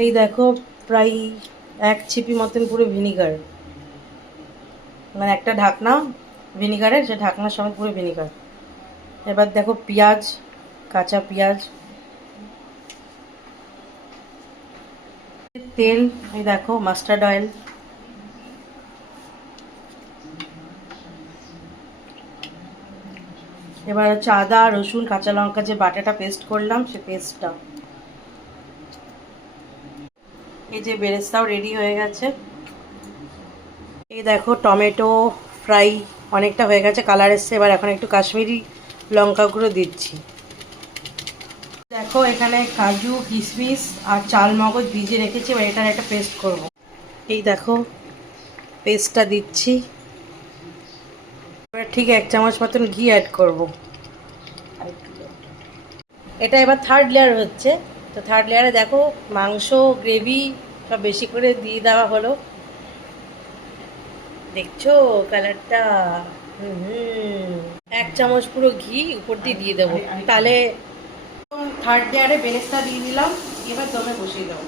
এই দেখো, প্রায় এক ছিপি মতন পুরো ভিনিগার, মানে একটা ঢাকনা ভিনিগারের, সে ঢাকনার সমেত পুরো ভিনিগার। এবার দেখো পেঁয়াজ, কাঁচা পেঁয়াজ, তেল, এই দেখো মাস্টার্ড অয়েল, এবার হচ্ছে আদা রসুন কাঁচা লঙ্কা যে বাটাটা পেস্ট করলাম সে পেস্টটা। এই যে বেরেস্তাও রেডি হয়ে গেছে। এই দেখো টমেটো ফ্রাই অনেকটা হয়ে গেছে, কালার এসছে। এবার এখন একটু কাশ্মীরি লঙ্কা গুঁড়ো দিচ্ছি। দেখো এখানে কাজু কিশমিশ আর চাল মগজ ভিজিয়ে রেখেছি, এবার এটার একটা পেস্ট করব। এই দেখো পেস্টটা দিচ্ছি। এবার ঠিক 1 চামচ মতন ঘি অ্যাড করব। এটা এবার থার্ড লেয়ার হচ্ছে। তো থার্ড লেয়ারে দেখো মাংস গ্রেভি সব বেশি করে দিয়ে দেওয়া হলো। দেখছো কালারটা? হুম, 1 চামচ পুরো ঘি উপর দিয়ে দেবো। তাহলে থার্ড লেয়ারে বেরেস্তা দিয়ে দিলাম, এবার দমে বসিয়ে দেবো।